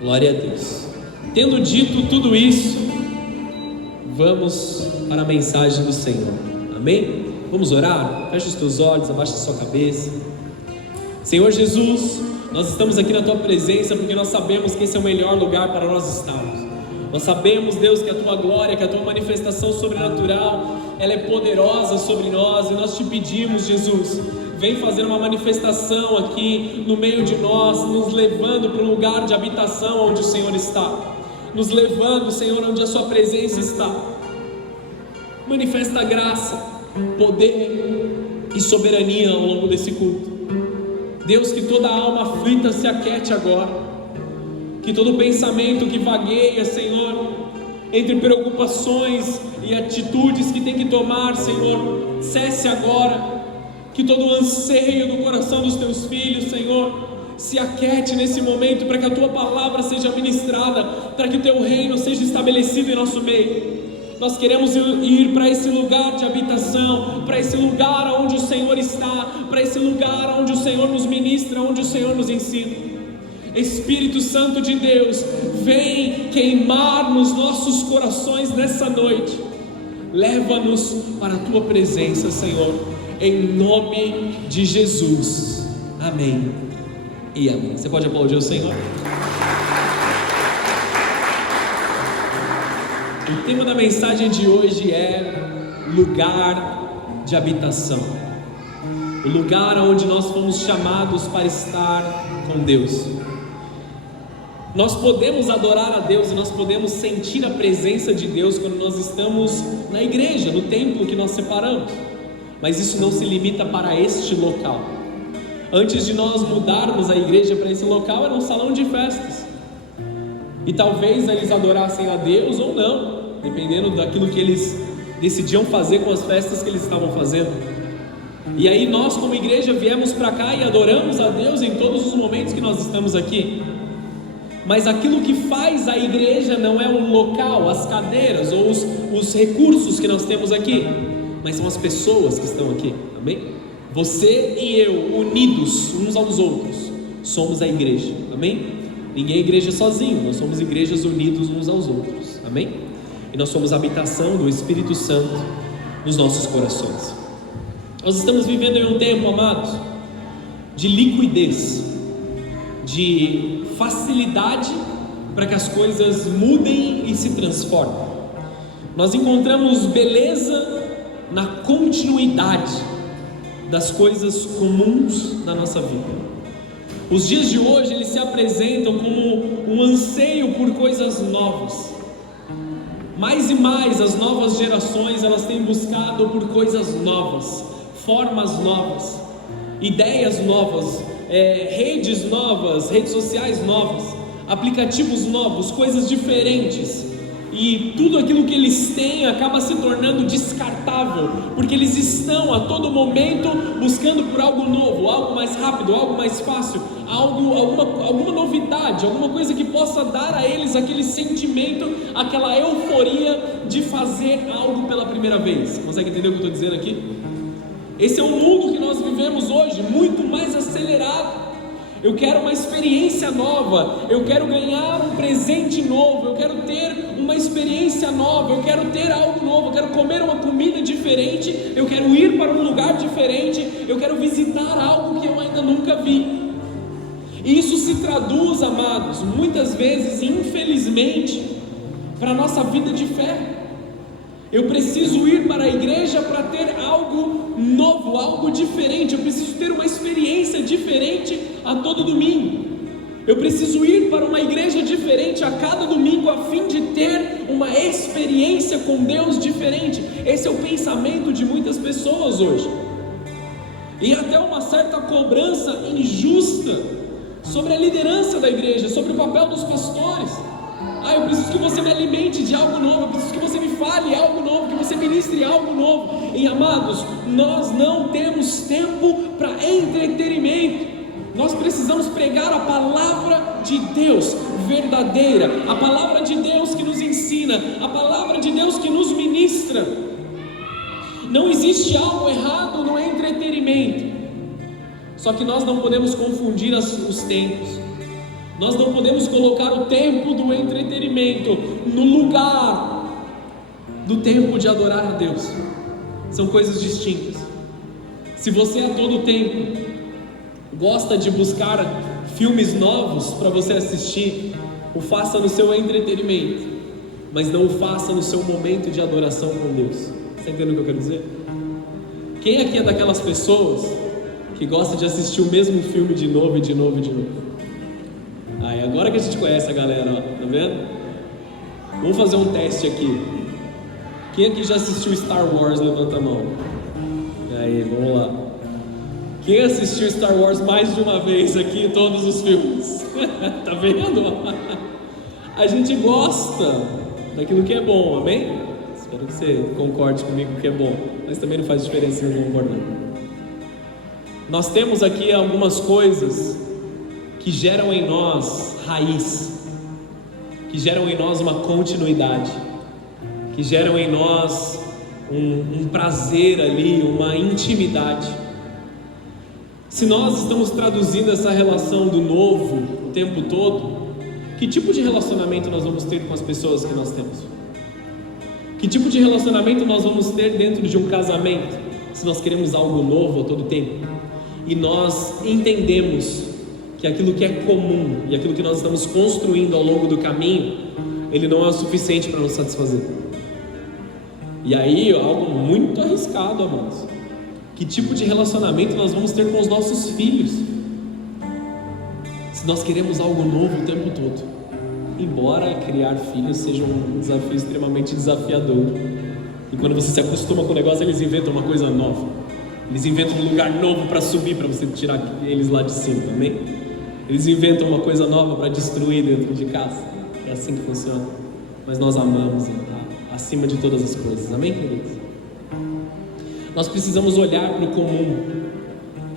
Glória a Deus. Tendo dito tudo isso, vamos para a mensagem do Senhor. Amém? Vamos orar? Feche os teus olhos, abaixa a sua cabeça. Senhor Jesus, nós estamos aqui na Tua presença porque nós sabemos que esse é o melhor lugar para nós estarmos. Nós sabemos, Deus, que a Tua glória, que a Tua manifestação sobrenatural, ela é poderosa sobre nós, e nós te pedimos, Jesus, vem fazer uma manifestação aqui no meio de nós, nos levando para um lugar de habitação onde o Senhor está, nos levando, Senhor, onde a Sua presença está. Manifesta graça, poder e soberania ao longo desse culto. Deus, que toda alma aflita se aquiete agora, que todo pensamento que vagueia, Senhor, entre preocupações e atitudes que tem que tomar, Senhor, cesse agora. Que todo anseio do coração dos Teus filhos, Senhor, se aquiete nesse momento, para que a Tua palavra seja ministrada, para que o Teu reino seja estabelecido em nosso meio. Nós queremos ir para esse lugar de habitação, para esse lugar onde o Senhor está, para esse lugar onde o Senhor nos ministra, onde o Senhor nos ensina. Espírito Santo de Deus, vem queimar nos nossos corações nessa noite. Leva-nos para a Tua presença, Senhor, em nome de Jesus. Amém e amém. Você pode aplaudir o Senhor? O tema da mensagem de hoje é lugar de habitação. O lugar onde nós fomos chamados para estar com Deus. Nós podemos adorar a Deus e nós podemos sentir a presença de Deus quando nós estamos na igreja, no templo que nós separamos. Mas isso não se limita para este local. Antes de nós mudarmos a igreja para esse local, era um salão de festas. E talvez eles adorassem a Deus ou não, dependendo daquilo que eles decidiam fazer com as festas que eles estavam fazendo. E aí nós, como igreja, viemos para cá e adoramos a Deus em todos os momentos que nós estamos aqui. Mas aquilo que faz a igreja não é o local, as cadeiras ou os recursos que nós temos aqui, mas são as pessoas que estão aqui, amém? Você e eu, unidos uns aos outros, somos a igreja, amém? Ninguém é igreja sozinho, nós somos igrejas unidos uns aos outros, amém? E nós somos a habitação do Espírito Santo nos nossos corações. Nós estamos vivendo em um tempo, amados, de liquidez, de facilidade para que as coisas mudem e se transformem. Nós encontramos beleza na continuidade das coisas comuns da nossa vida. Os dias de hoje, eles se apresentam como um anseio por coisas novas. Mais e mais as novas gerações, elas têm buscado por coisas novas, formas novas, ideias novas, redes novas, redes sociais novas, aplicativos novos, coisas diferentes. E tudo aquilo que eles têm acaba se tornando descartável, porque eles estão a todo momento buscando por algo novo, algo mais rápido, algo mais fácil, alguma novidade, alguma coisa que possa dar a eles aquele sentimento, aquela euforia de fazer algo pela primeira vez. Consegue entender o que eu estou dizendo aqui? Esse é o mundo que nós vivemos hoje, muito mais acelerado. Eu quero uma experiência nova, eu quero ganhar um presente novo, eu quero ter uma experiência nova, eu quero ter algo novo, eu quero comer uma comida diferente, eu quero ir para um lugar diferente, eu quero visitar algo que eu ainda nunca vi. E isso se traduz, amados, muitas vezes, infelizmente, para a nossa vida de fé. Eu preciso ir para a igreja para ter algo novo, algo diferente. Eu preciso ter uma experiência diferente a todo domingo. Eu preciso ir para uma igreja diferente a cada domingo, a fim de ter uma experiência com Deus diferente. Esse é o pensamento de muitas pessoas hoje. E até uma certa cobrança injusta sobre a liderança da igreja, sobre o papel dos pastores. Eu preciso que você me alimente de algo novo, eu preciso que você me fale algo novo, que você ministre algo novo. E amados, nós não temos tempo para entretenimento. Nós precisamos pregar a palavra de Deus verdadeira, a palavra de Deus que nos ensina, a palavra de Deus que nos ministra. Não existe algo errado no entretenimento, só que nós não podemos confundir os tempos. Nós não podemos colocar o tempo do entretenimento no lugar do tempo de adorar a Deus. São coisas distintas. Se você a todo tempo gosta de buscar filmes novos para você assistir, o faça no seu entretenimento, mas não o faça no seu momento de adoração com Deus. Você entende o que eu quero dizer? Quem aqui é daquelas pessoas que gosta de assistir o mesmo filme de novo e de novo e de novo? Aí, agora que a gente conhece a galera, ó, tá vendo? Vamos fazer um teste aqui. Quem aqui já assistiu Star Wars? Levanta a mão. Aí, vamos lá. Quem assistiu Star Wars mais de uma vez aqui, todos os filmes? Tá vendo? A gente gosta daquilo que é bom, amém? Espero que você concorde comigo que é bom, mas também não faz diferença se não concordar. Nós temos aqui algumas coisas que geram em nós raiz, que geram em nós uma continuidade, que geram em nós um prazer ali, uma intimidade. Se nós estamos traduzindo essa relação do novo o tempo todo, que tipo de relacionamento nós vamos ter com as pessoas que nós temos? Que tipo de relacionamento nós vamos ter dentro de um casamento, se nós queremos algo novo a todo tempo? E nós entendemos que aquilo que é comum e aquilo que nós estamos construindo ao longo do caminho, ele não é o suficiente para nos satisfazer. E aí, algo muito arriscado, amados. Que tipo de relacionamento nós vamos ter com os nossos filhos, se nós queremos algo novo o tempo todo? Embora criar filhos seja um desafio extremamente desafiador, e quando você se acostuma com o negócio, eles inventam uma coisa nova, eles inventam um lugar novo para subir, para você tirar eles lá de cima, amém? Eles inventam uma coisa nova para destruir dentro de casa. É assim que funciona. Mas nós amamos acima de todas as coisas, amém, queridos? Nós precisamos olhar para o comum,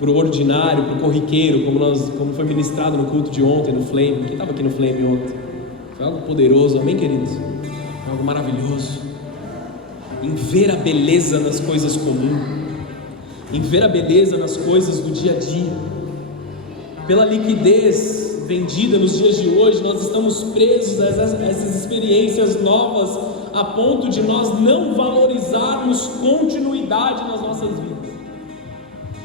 para o ordinário, para o corriqueiro, como foi ministrado no culto de ontem, no Flame. Quem estava aqui no Flame ontem? Foi algo poderoso, amém, queridos? Foi algo maravilhoso. Em ver a beleza nas coisas comuns, em ver a beleza nas coisas do dia a dia. Pela liquidez vendida nos dias de hoje, nós estamos presos a essas experiências novas, a ponto de nós não valorizarmos continuidade nas nossas vidas.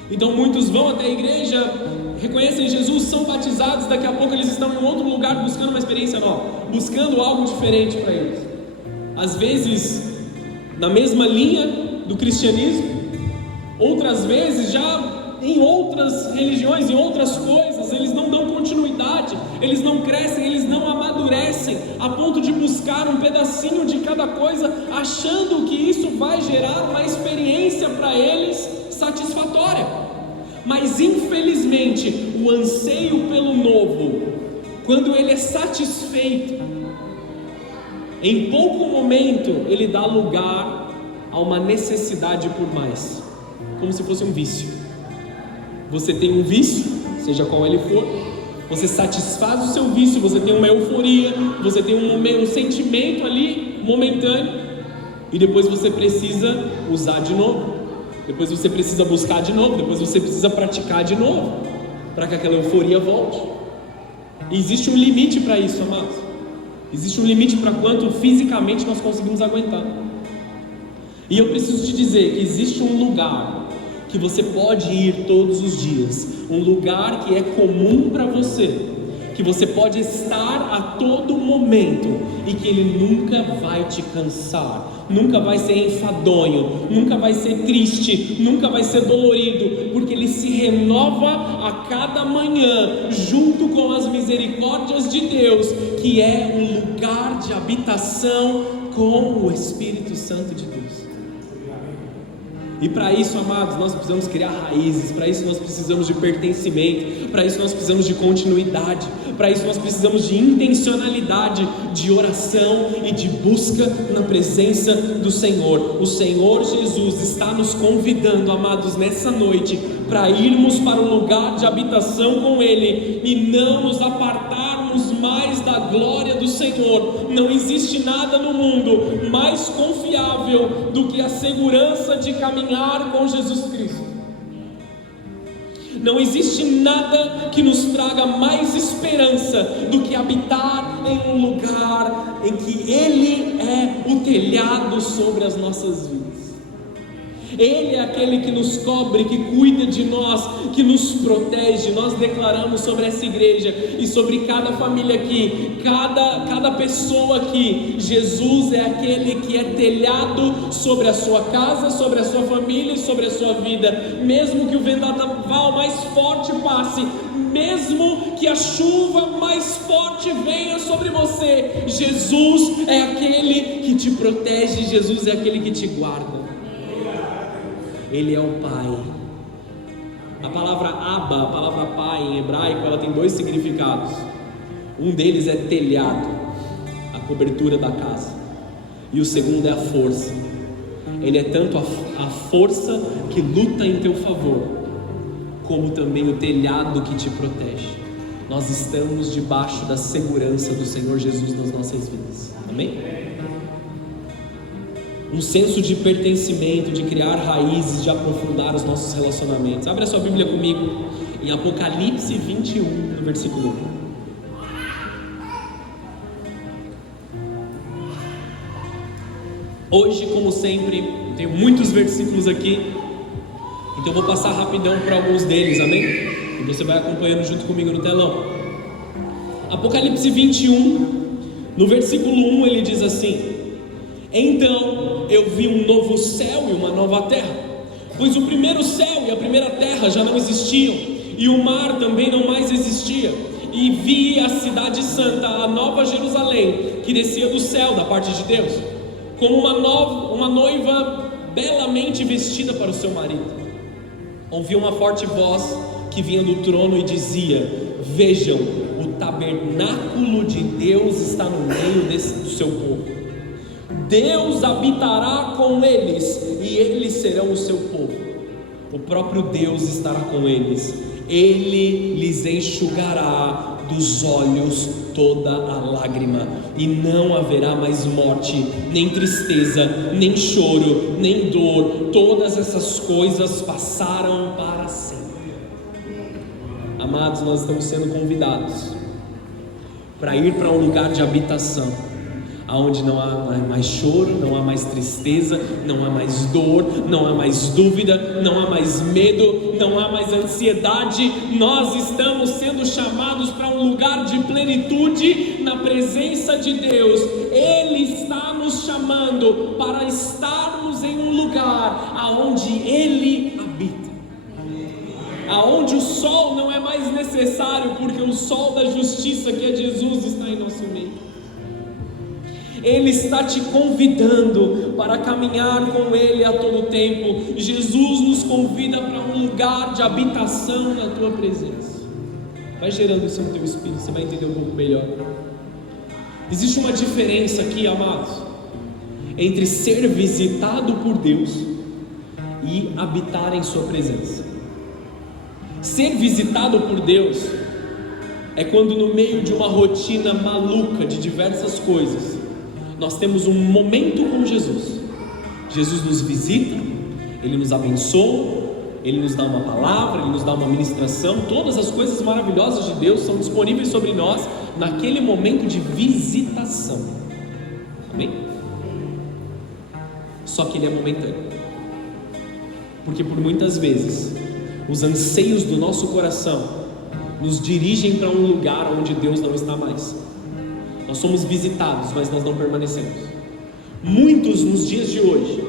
Então muitos vão até a igreja, reconhecem Jesus, são batizados, daqui a pouco eles estão em outro lugar buscando uma experiência nova, buscando algo diferente para eles. Às vezes na mesma linha do cristianismo, outras vezes já em outras religiões, em outras coisas, eles não dão continuidade, eles não crescem, eles não amadurecem, a ponto de buscar um pedacinho de cada coisa, achando que isso vai gerar uma experiência para eles satisfatória. Mas infelizmente, o anseio pelo novo, quando ele é satisfeito, em pouco momento ele dá lugar a uma necessidade por mais, como se fosse um vício. Você tem um vício, seja qual ele for, você satisfaz o seu vício, você tem uma euforia, você tem um sentimento ali momentâneo, e depois você precisa usar de novo, depois você precisa buscar de novo, depois você precisa praticar de novo, para que aquela euforia volte. E existe um limite para isso, amados. Existe um limite para quanto fisicamente nós conseguimos aguentar. E eu preciso te dizer que existe um lugar que você pode ir todos os dias, um lugar que é comum para você, que você pode estar a todo momento e que ele nunca vai te cansar, nunca vai ser enfadonho, nunca vai ser triste, nunca vai ser dolorido, porque ele se renova a cada manhã, junto com as misericórdias de Deus, que é um lugar de habitação com o Espírito Santo de Deus. E para isso, amados, nós precisamos criar raízes, para isso nós precisamos de pertencimento, para isso nós precisamos de continuidade, para isso nós precisamos de intencionalidade, de oração e de busca na presença do Senhor. O Senhor Jesus está nos convidando, amados, nessa noite, para irmos para um lugar de habitação com Ele e não nos apartarmos mais da glória do Senhor. Não existe nada no mundo mais confiável do que a segurança de caminhar com Jesus Cristo. Não existe nada que nos traga mais esperança do que habitar em um lugar em que Ele é o telhado sobre as nossas vidas. Ele é aquele que nos cobre, que cuida de nós, que nos protege. Nós declaramos sobre essa igreja e sobre cada família aqui, cada pessoa aqui, Jesus é aquele que é telhado sobre a sua casa, sobre a sua família e sobre a sua vida. Mesmo que o vendaval mais forte passe, mesmo que a chuva mais forte venha sobre você, Jesus é aquele que te protege, Jesus é aquele que te guarda. Ele é o Pai. A palavra Abba, a palavra Pai em hebraico, ela tem dois significados. Um deles é telhado, a cobertura da casa, e o segundo é a força. Ele é tanto a força que luta em teu favor, como também o telhado que te protege. Nós estamos debaixo da segurança do Senhor Jesus nas nossas vidas. Amém? Um senso de pertencimento, de criar raízes, de aprofundar os nossos relacionamentos. Abre a sua Bíblia comigo em Apocalipse 21, no versículo 1. Hoje, como sempre, tenho muitos versículos aqui, então eu vou passar rapidão por alguns deles, amém? E você vai acompanhando junto comigo no telão. Apocalipse 21, no versículo 1, ele diz assim: então eu vi um novo céu e uma nova terra, pois o primeiro céu e a primeira terra já não existiam, e o mar também não mais existia. E vi a cidade santa, a nova Jerusalém, que descia do céu da parte de Deus, como uma noiva belamente vestida para o seu marido. Ouvi uma forte voz que vinha do trono e dizia: vejam, o tabernáculo de Deus está no meio do seu povo. Deus habitará com eles e eles serão o seu povo. O próprio Deus estará com eles. Ele lhes enxugará dos olhos toda a lágrima, e não haverá mais morte, nem tristeza, nem choro, nem dor. Todas essas coisas passaram para sempre. Amados, nós estamos sendo convidados para ir para um lugar de habitação, aonde não há mais choro, não há mais tristeza, não há mais dor, não há mais dúvida, não há mais medo, não há mais ansiedade. Nós estamos sendo chamados para um lugar de plenitude na presença de Deus. Ele está nos chamando para estarmos em um lugar aonde Ele habita, aonde o sol não é mais necessário, porque o sol da justiça, que é Jesus, está em nosso meio. Ele está te convidando para caminhar com Ele a todo tempo. Jesus nos convida para um lugar de habitação na tua presença. Vai gerando isso no teu espírito, você vai entender um pouco melhor. Existe uma diferença aqui, amados, entre ser visitado por Deus e habitar em sua presença. Ser visitado por Deus é quando, no meio de uma rotina maluca de diversas coisas, nós temos um momento com Jesus. Jesus nos visita, Ele nos abençoa, Ele nos dá uma palavra, Ele nos dá uma ministração. Todas as coisas maravilhosas de Deus são disponíveis sobre nós naquele momento de visitação. Amém? Só que ele é momentâneo, porque por muitas vezes os anseios do nosso coração nos dirigem para um lugar onde Deus não está mais. Nós somos visitados, mas nós não permanecemos. Muitos nos dias de hoje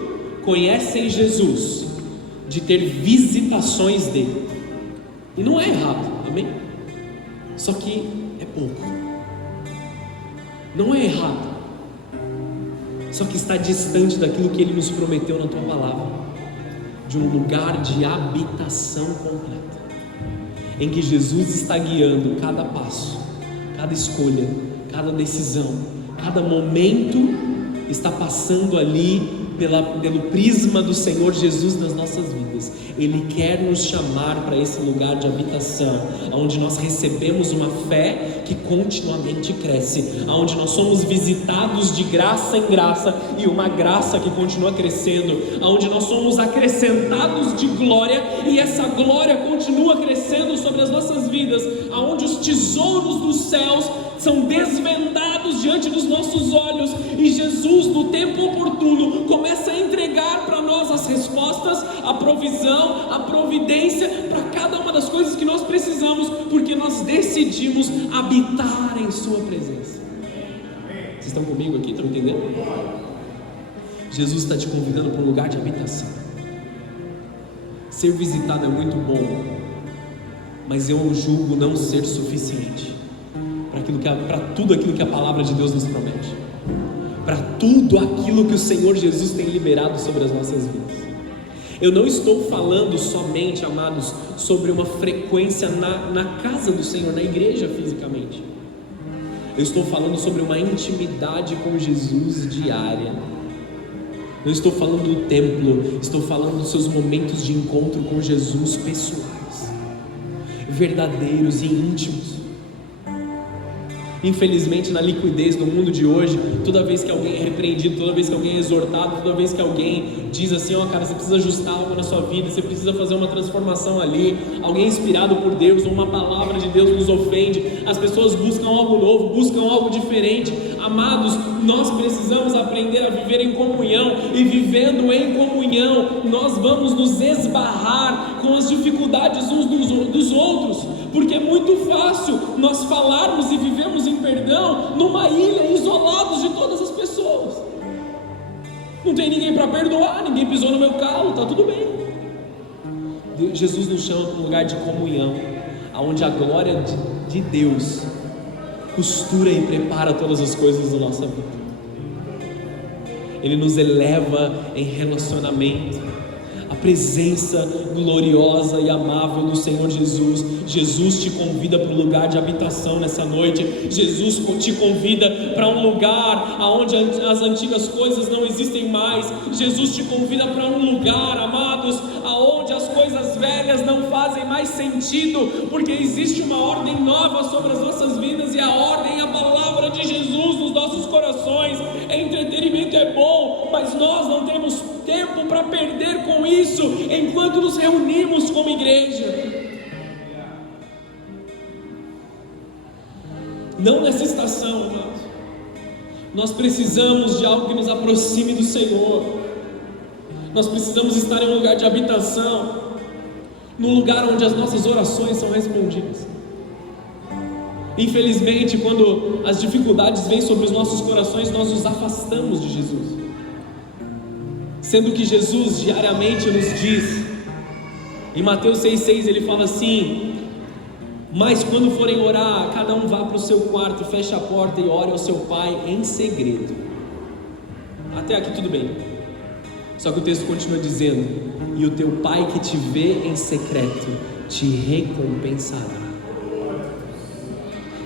conhecem Jesus de ter visitações dele, e não é errado, amém? Só que é pouco. Não é errado, só que está distante daquilo que ele nos prometeu na tua palavra, de um lugar de habitação completa, em que Jesus está guiando cada passo, cada escolha, cada decisão, cada momento está passando ali pelo prisma do Senhor Jesus nas nossas vidas. Ele quer nos chamar para esse lugar de habitação, onde nós recebemos uma fé que continuamente cresce, onde nós somos visitados de graça em graça e uma graça que continua crescendo, onde nós somos acrescentados de glória e essa glória continua crescendo sobre as nossas vidas, onde os tesouros dos céus são desvendados diante dos nossos olhos e Jesus, no tempo oportuno, começa a entregar para nós as respostas, a provisão, a providência para cada uma das coisas que nós precisamos, porque nós decidimos habitar em sua presença. Vocês estão comigo aqui? Estão entendendo? Jesus está te convidando para um lugar de habitação. Ser visitado é muito bom, mas eu julgo não ser suficiente para tudo aquilo que a palavra de Deus nos promete, para tudo aquilo que o Senhor Jesus tem liberado sobre as nossas vidas. Eu não estou falando somente, amados, sobre uma frequência na casa do Senhor, na igreja fisicamente. Eu estou falando sobre uma intimidade com Jesus diária. Não estou falando do templo, estou falando dos seus momentos de encontro com Jesus pessoais, verdadeiros e íntimos. Infelizmente, na liquidez do mundo de hoje, toda vez que alguém é repreendido, toda vez que alguém é exortado, toda vez que alguém diz assim, cara, você precisa ajustar algo na sua vida, você precisa fazer uma transformação ali, alguém inspirado por Deus, ou uma palavra de Deus nos ofende, as pessoas buscam algo novo, buscam algo diferente. Amados, nós precisamos aprender a viver em comunhão, e vivendo em comunhão, nós vamos nos esbarrar com as dificuldades uns dos outros, porque é muito fácil nós falarmos e vivemos em perdão numa ilha, isolados de todas as pessoas. Não tem ninguém para perdoar, ninguém pisou no meu calo, está tudo bem. Jesus nos chama para um lugar de comunhão, onde a glória de Deus costura e prepara todas as coisas da nossa vida. Ele nos eleva em relacionamento. A presença gloriosa e amável do Senhor Jesus. Jesus te convida para um lugar de habitação nessa noite. Jesus te convida para um lugar onde as antigas coisas não existem mais. Jesus te convida para um lugar, amados, onde as coisas velhas não fazem mais sentido, porque existe uma ordem nova sobre as nossas vidas, e a ordem é a palavra de Jesus nos nossos corações. Entretenimento é bom, mas nós não temos tempo para perder com isso enquanto nos reunimos como igreja. Não nessa estação, irmãos. Nós precisamos de algo que nos aproxime do Senhor. Nós precisamos estar em um lugar de habitação, num lugar onde as nossas orações são respondidas. Infelizmente, quando as dificuldades vêm sobre os nossos corações, nós nos afastamos de Jesus, sendo que Jesus diariamente nos diz, em Mateus 6,6 ele fala assim: mas quando forem orar, cada um vá para o seu quarto, feche a porta e ore ao seu pai em segredo. Até aqui tudo bem, só que o texto continua dizendo: e o teu pai que te vê em secreto te recompensará.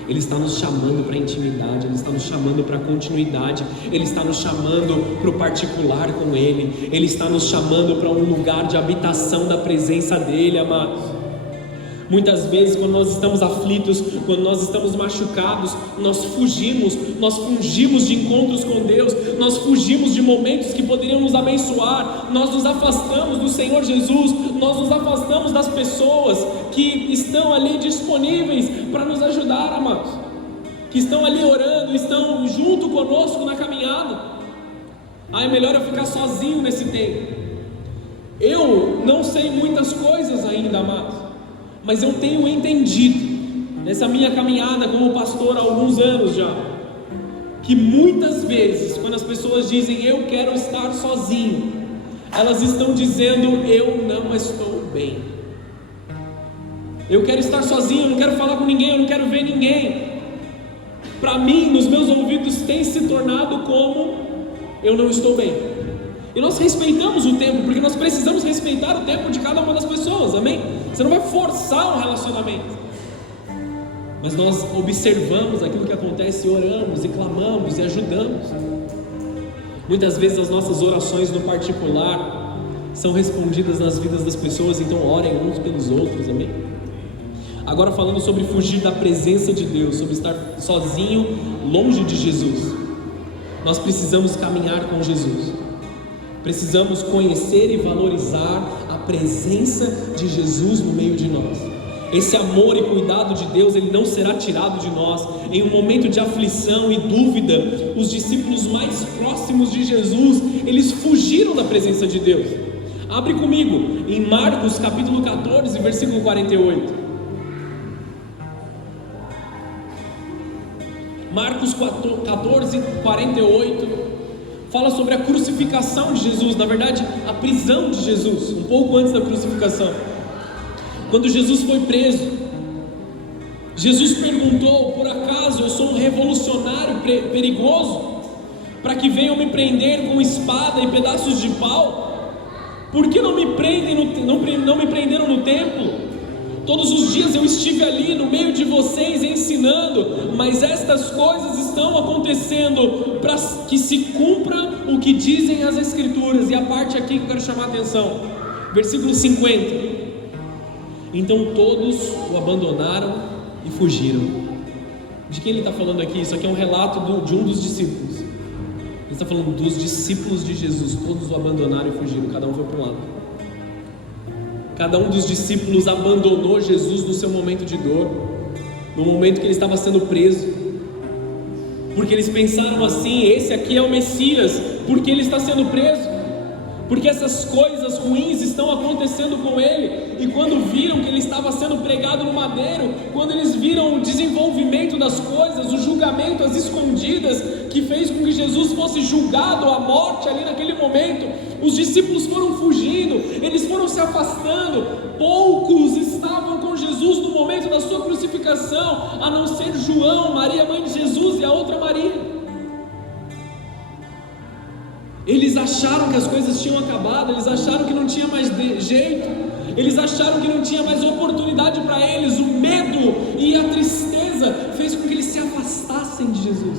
Ele está nos chamando para a intimidade, Ele está nos chamando para a continuidade, Ele está nos chamando para o particular com Ele, Ele está nos chamando para um lugar de habitação da presença dEle, amados. Muitas vezes, quando nós estamos aflitos, quando nós estamos machucados, nós fugimos de encontros com Deus, nós fugimos de momentos que poderiam nos abençoar, nós nos afastamos do Senhor Jesus, nós nos afastamos das pessoas que estão ali disponíveis para nos ajudar, amados, que estão ali orando, estão junto conosco na caminhada. É melhor eu ficar sozinho nesse tempo. Eu não sei muitas coisas ainda, amados, mas eu tenho entendido, nessa minha caminhada como pastor há alguns anos já, que muitas vezes, quando as pessoas dizem eu quero estar sozinho, elas estão dizendo eu não estou bem. Eu quero estar sozinho, eu não quero falar com ninguém, eu não quero ver ninguém. Para mim, nos meus ouvidos tem se tornado como eu não estou bem. E nós respeitamos o tempo, porque nós precisamos respeitar o tempo de cada uma das pessoas, amém? Você não vai forçar um relacionamento, mas nós observamos aquilo que acontece, e oramos, e clamamos, e ajudamos. Muitas vezes as nossas orações no particular são respondidas nas vidas das pessoas, então orem uns pelos outros, amém? Agora falando sobre fugir da presença de Deus, sobre estar sozinho, longe de Jesus. Nós precisamos caminhar com Jesus. Precisamos conhecer e valorizar a presença de Jesus no meio de nós. Esse amor e cuidado de Deus, ele não será tirado de nós. Em um momento de aflição e dúvida, os discípulos mais próximos de Jesus, eles fugiram da presença de Deus. Abre comigo em Marcos capítulo 14, versículo 48. Marcos 14, 48, fala sobre a crucificação de Jesus, na verdade, a prisão de Jesus, um pouco antes da crucificação. Quando Jesus foi preso, Jesus perguntou: por acaso eu sou um revolucionário perigoso, para que venham me prender com espada e pedaços de pau? Por que não me prenderam no templo? Todos os dias eu estive ali no meio de vocês ensinando, mas estas coisas estão acontecendo para que se cumpra o que dizem as Escrituras. E a parte aqui que eu quero chamar a atenção, versículo 50. Então todos o abandonaram e fugiram. De quem ele está falando aqui? Isso aqui é um relato de um dos discípulos. Ele está falando dos discípulos de Jesus. Todos o abandonaram e fugiram, cada um foi para um lado. Cada um dos discípulos abandonou Jesus no seu momento de dor, no momento que ele estava sendo preso, porque eles pensaram assim: esse aqui é o Messias, porque ele está sendo preso, porque essas coisas ruins estão acontecendo com ele. E quando viram que ele estava sendo pregado no madeiro, quando eles viram o desenvolvimento das coisas, o julgamento às escondidas, que fez com que Jesus fosse julgado à morte ali naquele momento, os discípulos foram fugindo, eles foram se afastando. Poucos estavam com Jesus no momento da sua crucificação, a não ser João, Maria, mãe de Jesus, e a outra Maria. Eles acharam que as coisas tinham acabado, eles acharam que não tinha mais jeito, eles acharam que não tinha mais oportunidade para eles. O medo e a tristeza fez com que eles se afastassem de Jesus.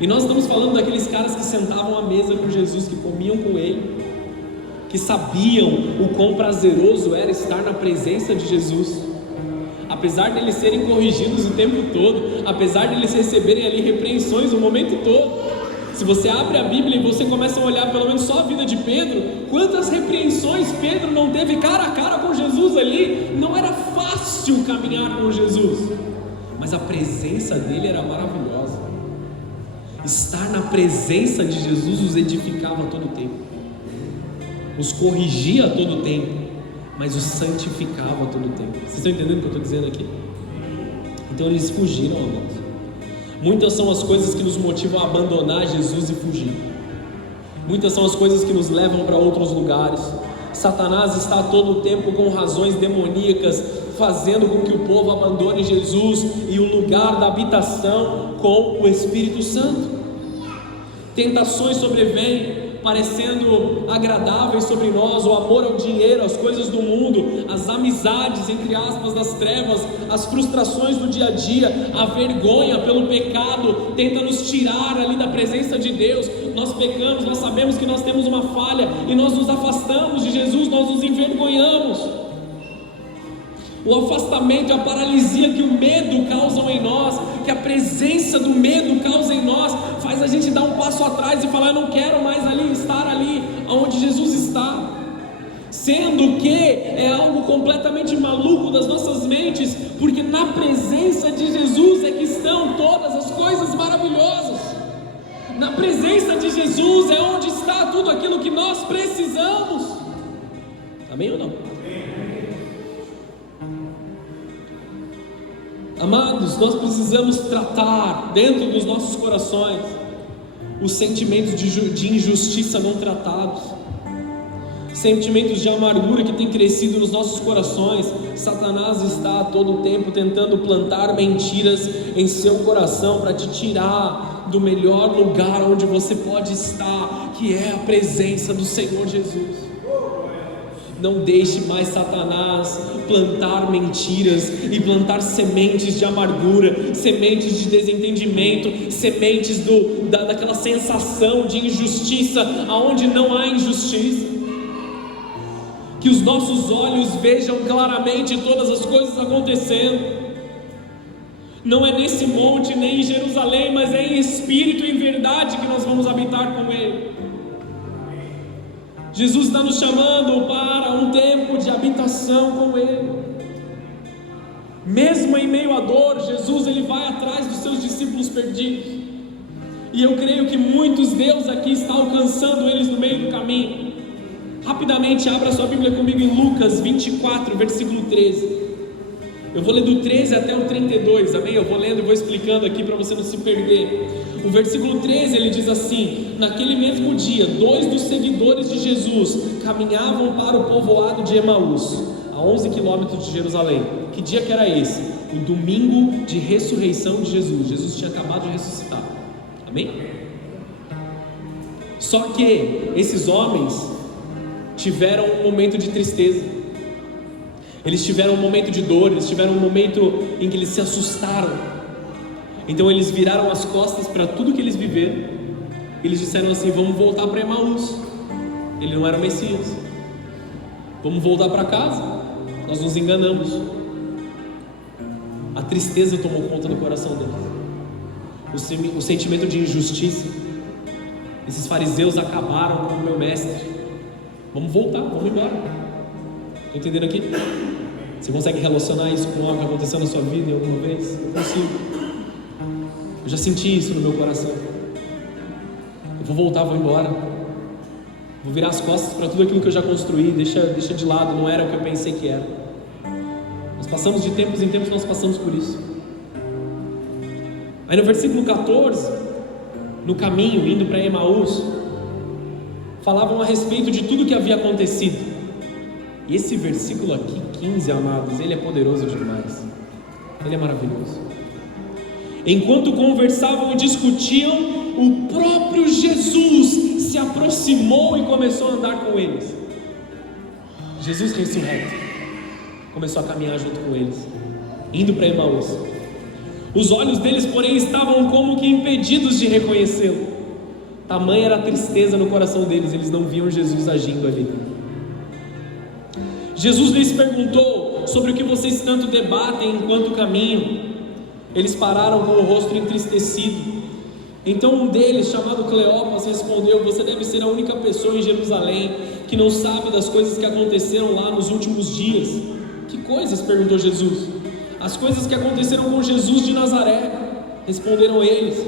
E nós estamos falando daqueles caras que sentavam à mesa com Jesus, que comiam com ele, que sabiam o quão prazeroso era estar na presença de Jesus. Apesar de eles serem corrigidos o tempo todo, apesar de eles receberem ali repreensões o momento todo. Se você abre a Bíblia e você começa a olhar pelo menos só a vida de Pedro, quantas repreensões Pedro não teve cara a cara com Jesus ali. Não era fácil caminhar com Jesus, mas a presença dele era maravilhosa. Estar na presença de Jesus os edificava a todo tempo, os corrigia a todo tempo, mas os santificava a todo tempo. Vocês estão entendendo o que eu estou dizendo aqui? Então eles fugiram, amados. Muitas são as coisas que nos motivam a abandonar Jesus e fugir. Muitas são as coisas que nos levam para outros lugares. Satanás está a todo tempo com razões demoníacas, fazendo com que o povo abandone Jesus e o lugar da habitação com o Espírito Santo. Tentações sobrevêm, parecendo agradáveis sobre nós: o amor ao dinheiro, as coisas do mundo, as amizades, entre aspas, das trevas, as frustrações do dia a dia, a vergonha pelo pecado, tenta nos tirar ali da presença de Deus. Nós pecamos, nós sabemos que nós temos uma falha e nós nos afastamos de Jesus, nós nos envergonhamos. O afastamento e a paralisia que o medo causam em nós, que a presença do medo causa em nós, faz a gente dar um passo atrás e falar: eu não quero mais estar ali onde Jesus está. Sendo que é algo completamente maluco das nossas mentes, porque na presença de Jesus é que estão todas as coisas maravilhosas. Na presença de Jesus é onde está tudo aquilo que nós precisamos. Amém ou não? Amados, nós precisamos tratar dentro dos nossos corações os sentimentos de injustiça não tratados, sentimentos de amargura que têm crescido nos nossos corações. Satanás está a todo tempo tentando plantar mentiras em seu coração para te tirar do melhor lugar onde você pode estar, que é a presença do Senhor Jesus. Não deixe mais Satanás plantar mentiras e plantar sementes de amargura, sementes de desentendimento, sementes daquela sensação de injustiça, aonde não há injustiça. Que os nossos olhos vejam claramente todas as coisas acontecendo. Não é nesse monte, nem em Jerusalém, mas é em espírito e em verdade que nós vamos habitar com Ele. Jesus está nos chamando para um tempo de habitação com Ele. Mesmo em meio à dor, Jesus ele vai atrás dos seus discípulos perdidos. E eu creio que muitos Deus aqui está alcançando eles no meio do caminho. Rapidamente, abra sua Bíblia comigo em Lucas 24, versículo 13. Eu vou ler do 13 até o 32, amém? Eu vou lendo e vou explicando aqui para você não se perder. O versículo 13 ele diz assim: naquele mesmo dia, 2 dos seguidores de Jesus caminhavam para o povoado de Emaús, a 11 quilômetros de Jerusalém. Que dia que era esse? O domingo de ressurreição de Jesus. Jesus tinha acabado de ressuscitar, amém? Só que esses homens tiveram um momento de tristeza. Eles tiveram um momento de dor, eles tiveram um momento em que eles se assustaram. Então eles viraram as costas para tudo que eles viveram. Eles disseram assim: vamos voltar para Emaús. Ele não era o Messias. Vamos voltar para casa. Nós nos enganamos. A tristeza tomou conta do coração deles. O sentimento de injustiça. Esses fariseus acabaram com o meu mestre. Vamos voltar, vamos embora. Estou entendendo aqui? Você consegue relacionar isso com algo que aconteceu na sua vida alguma vez? Eu consigo. Eu já senti isso no meu coração. Eu vou voltar, vou embora. Vou virar as costas para tudo aquilo que eu já construí. Deixa de lado, não era o que eu pensei que era. Nós passamos de tempos em tempos, nós passamos por isso. Aí no versículo 14, no caminho, indo para Emaús, falavam a respeito de tudo que havia acontecido. E esse versículo aqui, 15, amados, ele é poderoso demais. Ele é maravilhoso. Enquanto conversavam e discutiam, o próprio Jesus se aproximou e começou a andar com eles. Jesus ressurreto começou a caminhar junto com eles, indo para Emaús. Os olhos deles, porém, estavam como que impedidos de reconhecê-lo. Tamanha era a tristeza no coração deles, eles não viam Jesus agindo ali. Jesus lhes perguntou: sobre o que vocês tanto debatem enquanto caminham? Eles pararam com o rosto entristecido. Então um deles, chamado Cleopas, respondeu: você deve ser a única pessoa em Jerusalém que não sabe das coisas que aconteceram lá nos últimos dias. Que coisas? Perguntou Jesus. As coisas que aconteceram com Jesus de Nazaré, responderam eles.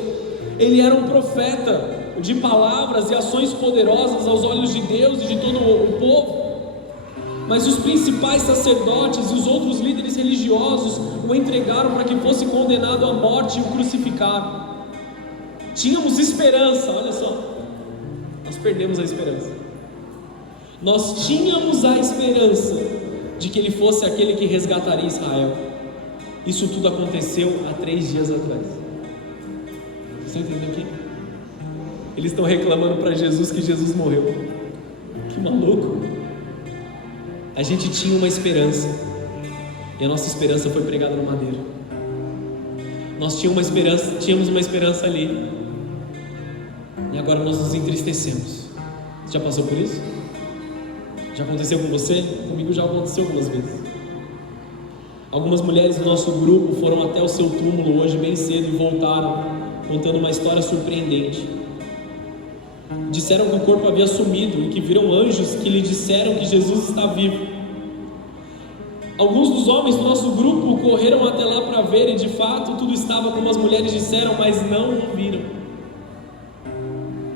Ele era um profeta de palavras e ações poderosas aos olhos de Deus e de todo o povo. Mas os principais sacerdotes e os outros líderes religiosos o entregaram para que fosse condenado à morte e o crucificaram. Tínhamos esperança, olha só, nós perdemos a esperança. Nós tínhamos a esperança de que ele fosse aquele que resgataria Israel. Isso tudo aconteceu há 3 dias atrás. Vocês estão entendendo aqui? Eles estão reclamando para Jesus que Jesus morreu. Que maluco! A gente tinha uma esperança, e a nossa esperança foi pregada no madeiro. Nós tínhamos uma esperança ali, e agora nós nos entristecemos. Você já passou por isso? Já aconteceu com você? Comigo já aconteceu algumas vezes. Algumas mulheres do nosso grupo foram até o seu túmulo hoje bem cedo e voltaram contando uma história surpreendente. Disseram que o corpo havia sumido e que viram anjos que lhe disseram que Jesus está vivo. Alguns dos homens do nosso grupo correram até lá para ver e de fato tudo estava como as mulheres disseram, mas não ouviram.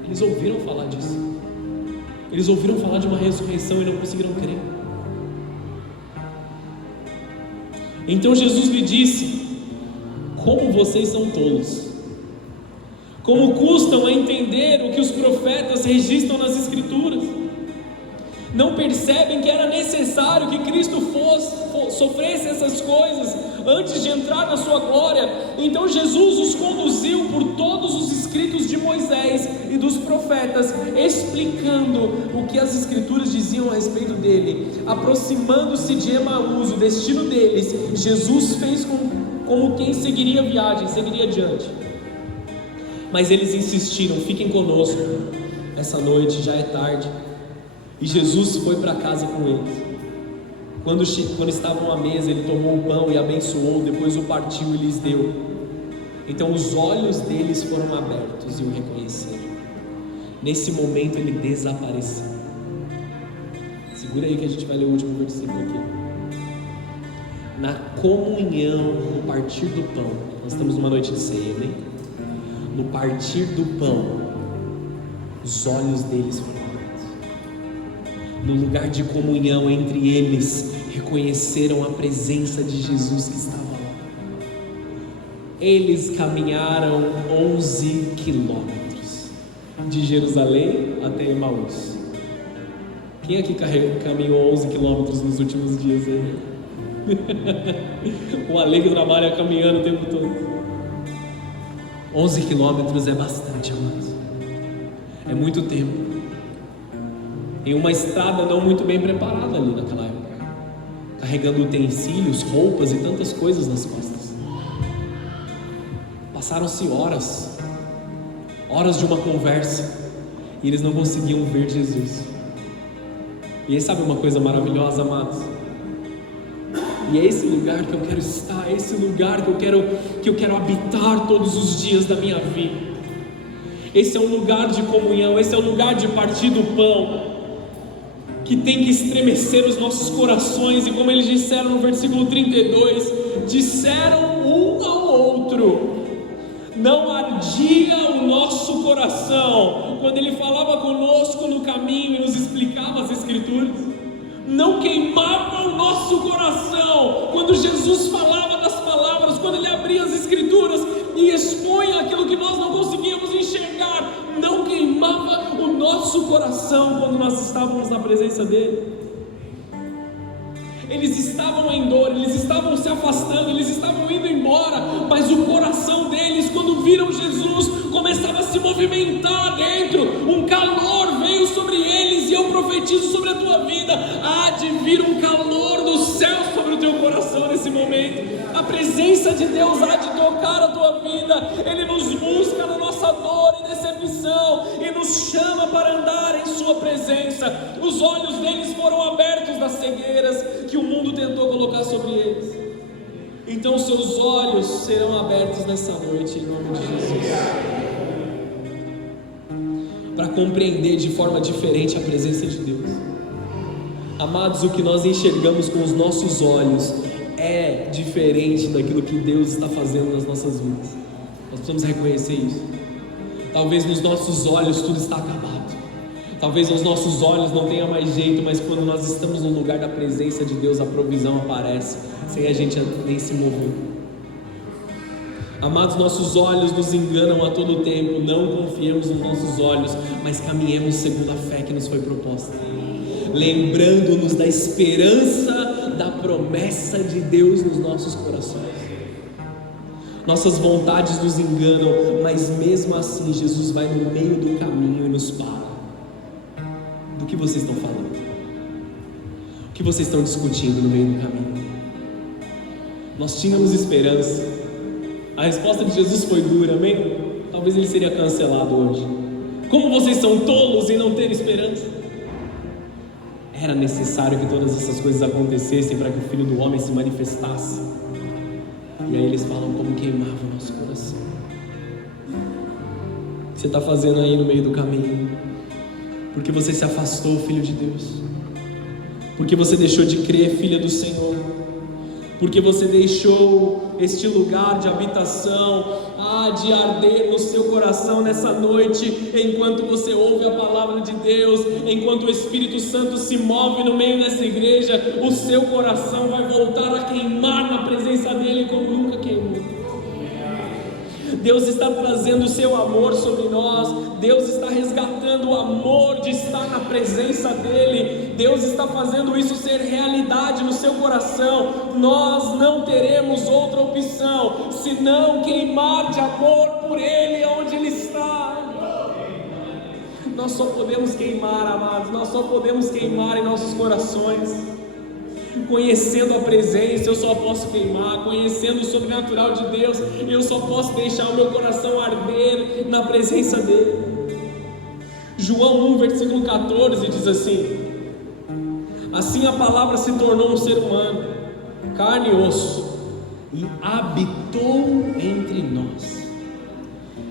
Eles ouviram falar disso. Eles ouviram falar de uma ressurreição e não conseguiram crer. Então Jesus lhe disse: como vocês são tolos. Como custam a entender o que os profetas registram nas Escrituras? Não percebem que era necessário que Cristo sofresse essas coisas antes de entrar na sua glória? Então Jesus os conduziu por todos os escritos de Moisés e dos profetas, explicando o que as escrituras diziam a respeito dele. Aproximando-se de Emaús, o destino deles, Jesus fez como quem seguiria a viagem, seguiria adiante. Mas eles insistiram: fiquem conosco, essa noite já é tarde. E Jesus foi para casa com eles. Quando estavam à mesa, ele tomou o pão e abençoou, depois o partiu e lhes deu. Então os olhos deles foram abertos e o reconheceram. Nesse momento ele desapareceu. Segura aí que a gente vai ler o último versículo aqui. Na comunhão, no partir do pão, nós estamos numa noite de ceia, né? No partir do pão, os olhos deles foram abertos. No lugar de comunhão entre eles, reconheceram a presença de Jesus que estava lá. Eles caminharam 11 quilômetros de Jerusalém até Emaús. Quem aqui caminhou 11 quilômetros nos últimos dias aí? O Ale que trabalha caminhando o tempo todo. 11 quilômetros é bastante, amados. É muito tempo. Em uma estrada não muito bem preparada ali naquela época, carregando utensílios, roupas e tantas coisas nas costas. Passaram-se horas de uma conversa, e eles não conseguiam ver Jesus. E aí, sabe uma coisa maravilhosa, amados? E é esse lugar que eu quero estar, é esse lugar que eu quero habitar todos os dias da minha vida. Esse é um lugar de comunhão, esse é o lugar de partir do pão, que tem que estremecer os nossos corações. E como eles disseram no versículo 32, disseram um ao outro: não ardia o nosso coração quando ele falava conosco no caminho e nos explicava as escrituras? Não queimava o nosso coração quando Jesus falava das palavras, quando ele abria as escrituras e expunha aquilo que nós não conseguíamos enxergar? Não queimava o nosso coração quando nós estávamos na presença dele? Eles estavam em dor, eles estavam se afastando, eles estavam indo embora, mas o coração deles, quando viram Jesus, começava a se movimentar dentro. Um calor veio sobre eles, e eu profetizo sobre a tua vida: há de vir um calor do céu sobre o teu coração nesse momento. A presença de Deus há de tocar a tua vida. Ele nos busca na nossa dor e decepção e nos chama para andar em sua presença. Os olhos deles foram abertos das cegueiras que o mundo tentou colocar sobre eles. Então seus olhos serão abertos nessa noite, em nome de Jesus, para compreender de forma diferente a presença de Deus. Amados, o que nós enxergamos com os nossos olhos é diferente daquilo que Deus está fazendo nas nossas vidas. Nós precisamos reconhecer isso. Talvez nos nossos olhos tudo está acabado, talvez aos nossos olhos não tenha mais jeito, mas quando nós estamos no lugar da presença de Deus, a provisão aparece, sem a gente nem se mover. Amados, nossos olhos nos enganam a todo tempo. Não confiemos nos nossos olhos, mas caminhemos segundo a fé que nos foi proposta, lembrando-nos da esperança da promessa de Deus nos nossos corações. Nossas vontades nos enganam, mas mesmo assim Jesus vai no meio do caminho e nos para. Do que vocês estão falando? O que vocês estão discutindo no meio do caminho? Nós tínhamos esperança. A resposta de Jesus foi dura, amém? Talvez ele seria cancelado hoje. Como vocês são tolos em não ter esperança? Era necessário que todas essas coisas acontecessem para que o Filho do Homem se manifestasse. E aí eles falam: como queimava o nosso coração. O que você está fazendo aí no meio do caminho? Porque você se afastou, filho de Deus. Porque você deixou de crer, filha do Senhor. Porque você deixou este lugar de habitação de arder no seu coração nessa noite, enquanto você ouve a palavra de Deus, enquanto o Espírito Santo se move no meio dessa igreja, o seu coração vai voltar a queimar na presença dele como nunca queimou. Deus está trazendo o seu amor sobre nós. Deus está resgatando o amor de estar na presença dele. Deus está fazendo isso ser realidade no seu coração. Nós não teremos outra opção senão queimar de amor por ele onde ele está. nós só podemos queimar, amados, nós só podemos queimar em nossos corações. Conhecendo a presença, eu só posso queimar. Conhecendo o sobrenatural de Deus, eu só posso deixar o meu coração arder na presença dele. João 1, versículo 14 diz assim: assim a palavra se tornou um ser humano, carne e osso, e habitou entre nós.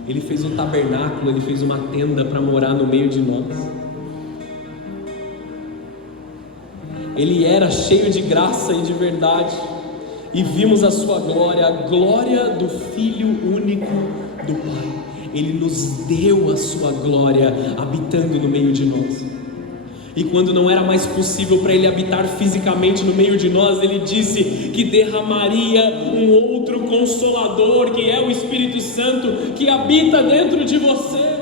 Ele fez um tabernáculo, ele fez uma tenda para morar no meio de nós. Ele era cheio de graça e de verdade, e vimos a sua glória, a glória do Filho único do Pai. Ele nos deu a sua glória, habitando no meio de nós. E quando não era mais possível para ele habitar fisicamente no meio de nós, ele disse que derramaria um outro Consolador, que é o Espírito Santo, que habita dentro de você.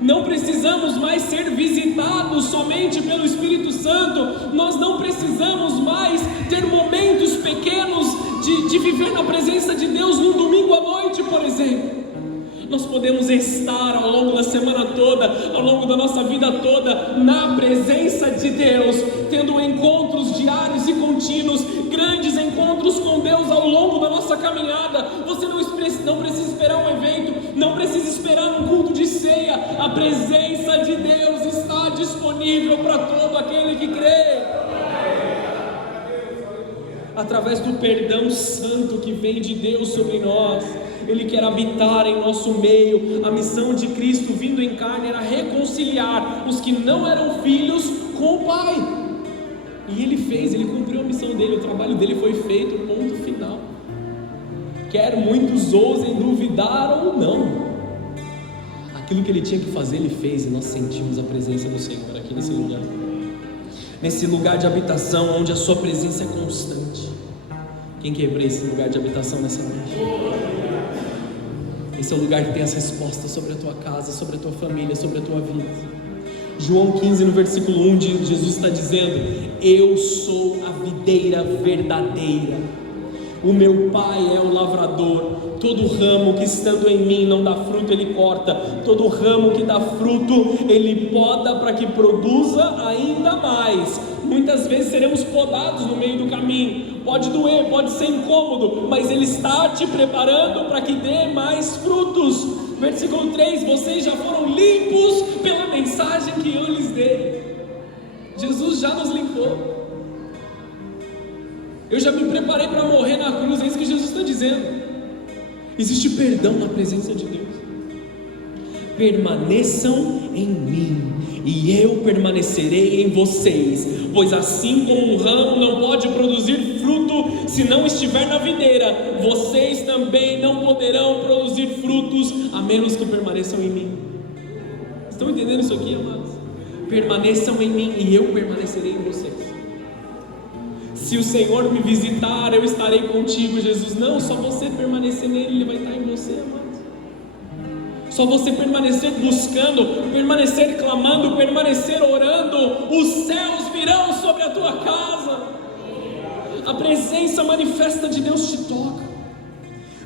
Não precisamos mais ser visitados somente pelo Espírito Santo. Nós não precisamos mais ter momentos pequenos de viver na presença de Deus num domingo à noite, por exemplo. Nós podemos estar ao longo da semana toda, ao longo da nossa vida toda, na presença de Deus, tendo encontros diários e contínuos, grandes encontros com Deus ao longo da nossa caminhada. Você não precisa esperar um evento, não precisa esperar um culto de ceia. A presença de Deus está disponível para todo aquele que crê. Através do perdão santo que vem de Deus sobre nós, Ele quer habitar em nosso meio. A missão de Cristo vindo em carne era reconciliar os que não eram filhos com o Pai. E Ele fez, Ele cumpriu a missão dele, o trabalho dele foi feito, ponto final. Quer muitos ousem duvidar ou não, aquilo que Ele tinha que fazer, Ele fez, e nós sentimos a presença do Senhor aqui nesse lugar. Nesse lugar de habitação, onde a sua presença é constante. Quem quer ver esse lugar de habitação nessa noite? Esse é o lugar que tem as respostas sobre a tua casa, sobre a tua família, sobre a tua vida. João 15, no versículo 1, Jesus está dizendo: eu sou a videira verdadeira, o meu Pai é o lavrador. Todo ramo que estando em mim não dá fruto, Ele corta. Todo ramo que dá fruto, Ele poda para que produza ainda mais. Muitas vezes seremos podados no meio do caminho. Pode doer, pode ser incômodo, mas Ele está te preparando para que dê mais frutos. Versículo 3: vocês já foram limpos pela mensagem que eu lhes dei. Jesus já nos limpou. Eu já me preparei para morrer na cruz. É isso que Jesus está dizendo. Existe perdão na presença de Deus. Permaneçam em mim e eu permanecerei em vocês, pois assim como um ramo não pode produzir fruto se não estiver na videira, vocês também não poderão produzir frutos a menos que permaneçam em mim. Estão entendendo isso aqui, amados? Permaneçam em mim e eu permanecerei em vocês. Se o Senhor me visitar, eu estarei contigo. Jesus, não, só você permanecer nele, Ele vai estar em você, amado. Só você permanecer buscando, permanecer clamando, permanecer orando, os céus virão sobre a tua casa. A presença manifesta de Deus te toca.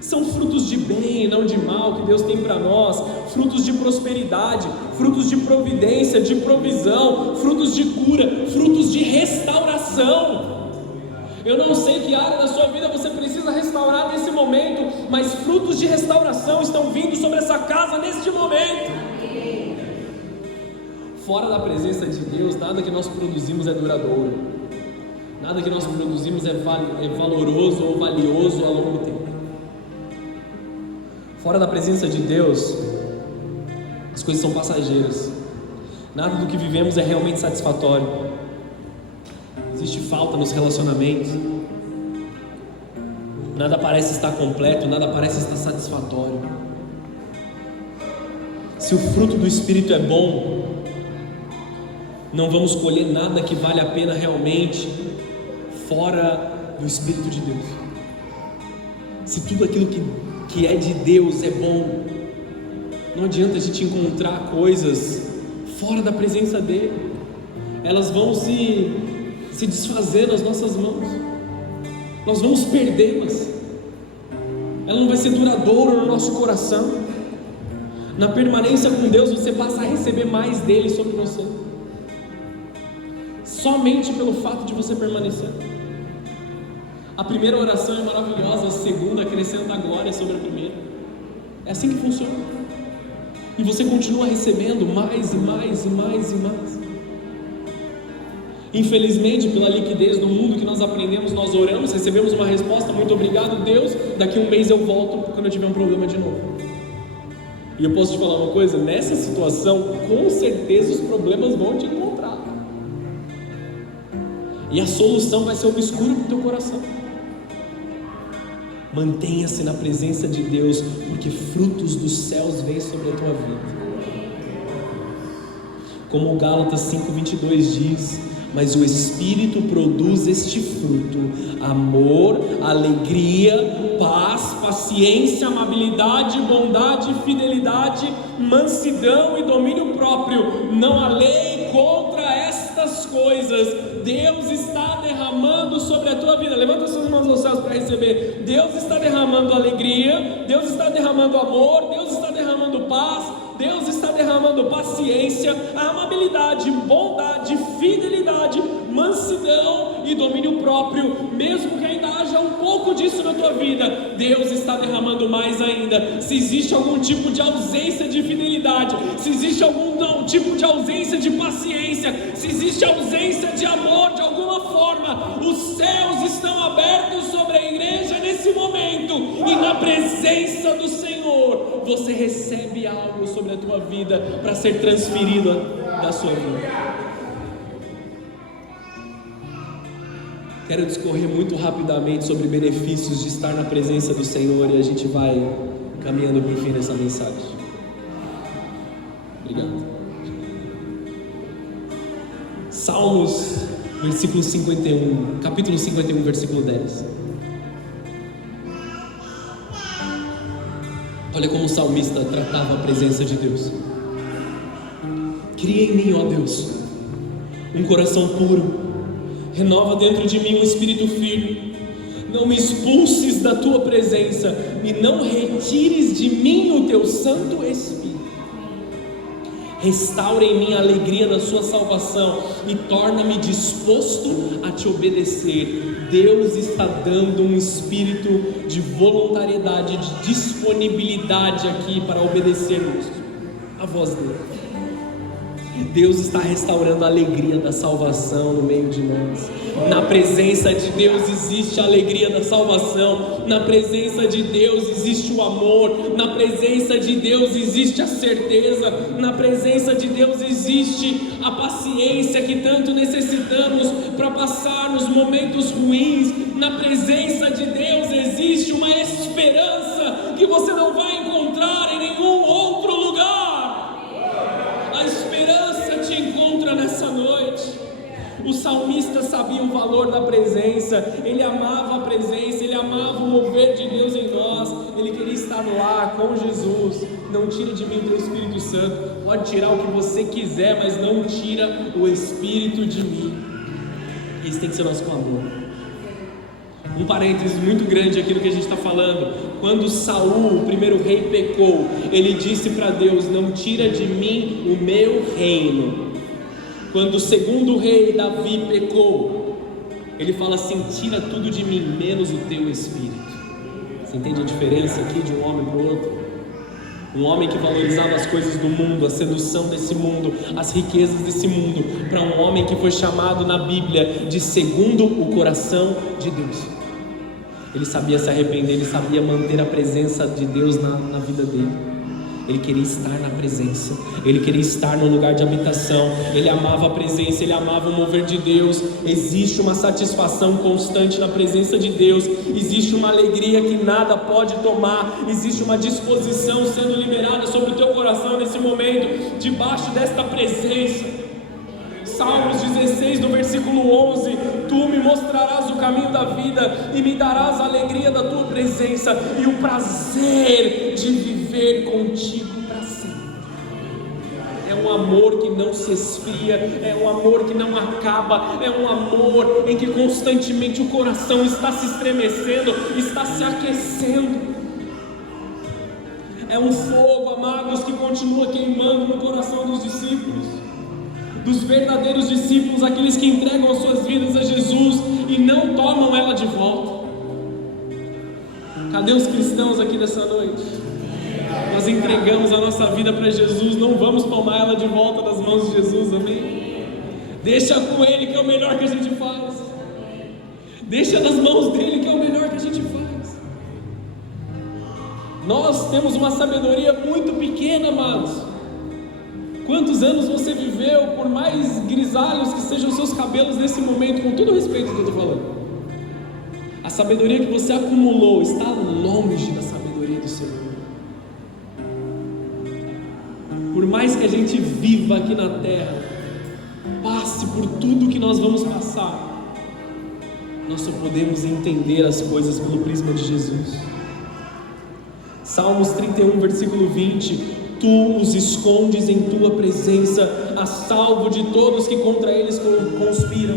São frutos de bem e não de mal que Deus tem para nós, frutos de prosperidade, frutos de providência, de provisão, frutos de cura, frutos de restauração. Eu não sei que área da sua vida você precisa restaurar nesse momento, mas frutos de restauração estão vindo sobre essa casa neste momento. Fora da presença de Deus, nada que nós produzimos é duradouro. Nada que nós produzimos é valoroso ou valioso a longo tempo. Fora da presença de Deus, as coisas são passageiras. Nada do que vivemos é realmente satisfatório. Existe falta nos relacionamentos. Nada parece estar completo, nada parece estar satisfatório. Se o fruto do Espírito é bom, não vamos colher nada que vale a pena realmente fora do Espírito de Deus. Se tudo aquilo que é de Deus é bom, não adianta a gente encontrar coisas fora da presença dEle. Elas vão se desfazer nas nossas mãos. Nós vamos perdê-las. Ela não vai ser duradoura no nosso coração. Na permanência com Deus, você passa a receber mais dele sobre você, somente pelo fato de você permanecer. A primeira oração é maravilhosa, a segunda acrescenta a glória sobre a primeira. É assim que funciona. E você continua recebendo mais e mais e mais e mais. Infelizmente, pela liquidez do mundo que nós aprendemos, nós oramos, recebemos uma resposta, muito obrigado Deus, daqui a um mês eu volto quando eu tiver um problema de novo. E eu posso te falar uma coisa, nessa situação, com certeza os problemas vão te encontrar. E a solução vai ser obscura para o teu coração. Mantenha-se na presença de Deus, porque frutos dos céus vêm sobre a tua vida. Como o Gálatas 5:22 diz, mas o Espírito produz este fruto: amor, alegria, paz, paciência, amabilidade, bondade, fidelidade, mansidão e domínio próprio. Não há lei contra estas coisas. Deus está derramando sobre a tua vida. Levanta suas mãos aos céus para receber. Deus está derramando alegria, Deus está derramando amor, Deus está derramando paz, Deus está derramando paciência, amabilidade, bondade, fidelidade, mansidão e domínio próprio. Mesmo que ainda haja um pouco disso na tua vida, Deus está derramando mais ainda. Se existe algum tipo de ausência de fidelidade, se existe algum tipo de ausência de paciência, se existe ausência de amor de alguma forma, os céus estão abertos sobre a igreja nesse momento, e na presença do Senhor você recebe algo sobre a tua vida para ser transferido da sua vida. Quero discorrer muito rapidamente sobre benefícios de estar na presença do Senhor, e a gente vai caminhando para o fim dessa mensagem. Obrigado. Salmos, versículo 51, capítulo 51, versículo 10. Olha como o salmista tratava a presença de Deus. Cria em mim, ó Deus, um coração puro, renova dentro de mim um espírito firme. Não me expulses da tua presença e não retires de mim o teu Santo Espírito. Restaura em mim a alegria da sua salvação e torna-me disposto a te obedecer. Deus está dando um espírito de voluntariedade, de disponibilidade aqui para obedecermos a voz dele. Deus está restaurando a alegria da salvação no meio de nós. Na presença de Deus existe a alegria da salvação. Na presença de Deus existe o amor. Na presença de Deus existe a certeza. Na presença de Deus existe a paciência que tanto necessitamos para passar nos momentos ruins. Na presença de Deus existe uma esperança que você não vai encontrar em nenhum outro lugar. A esperança te encontra nessa noite. O salmista sabia o valor da presença, ele amava a presença, ele amava o mover de Deus em nós, ele queria estar lá com Jesus. Não tira de mim o teu Espírito Santo. Pode tirar o que você quiser, mas não tira o Espírito de mim. Esse tem que ser o nosso clamor. Um parênteses muito grande aqui no que a gente está falando. Quando Saul, o primeiro rei, pecou, ele disse para Deus: não tira de mim o meu reino. Quando o segundo rei, Davi, pecou, ele fala assim: tira tudo de mim, menos o teu espírito. Você entende a diferença aqui de um homem para o outro? Um homem que valorizava as coisas do mundo, a sedução desse mundo, as riquezas desse mundo, para um homem que foi chamado na Bíblia de segundo o coração de Deus. Ele sabia se arrepender, ele sabia manter a presença de Deus na vida dele. Ele queria estar na presença, ele queria estar no lugar de habitação, ele amava a presença, ele amava o mover de Deus. Existe uma satisfação constante na presença de Deus, existe uma alegria que nada pode tomar, existe uma disposição sendo liberada sobre o teu coração nesse momento, debaixo desta presença. Salmos 16, no versículo 11: tu me mostrarás o caminho da vida e me darás a alegria da tua presença e o prazer de viver contigo para sempre. É um amor que não se esfria, é um amor que não acaba, é um amor em que constantemente o coração está se estremecendo, está se aquecendo. É um fogo, amados, que continua queimando no coração dos discípulos, dos verdadeiros discípulos, aqueles que entregam as suas vidas a Jesus e não tomam ela de volta. Cadê os cristãos aqui dessa noite? Nós entregamos a nossa vida para Jesus, não vamos tomar ela de volta das mãos de Jesus, amém? Deixa com Ele, que é o melhor que a gente faz. Deixa nas mãos dEle, que é o melhor que a gente faz. Nós temos uma sabedoria muito pequena, amados. Quantos anos você viveu, por mais grisalhos que sejam os seus cabelos nesse momento, com todo o respeito que eu estou falando? A sabedoria que você acumulou está longe da sabedoria do Senhor. Por mais que a gente viva aqui na terra, passe por tudo que nós vamos passar, nós só podemos entender as coisas pelo prisma de Jesus. Salmos 31, versículo 20: Tu os escondes em tua presença, a salvo de todos que contra eles conspiram.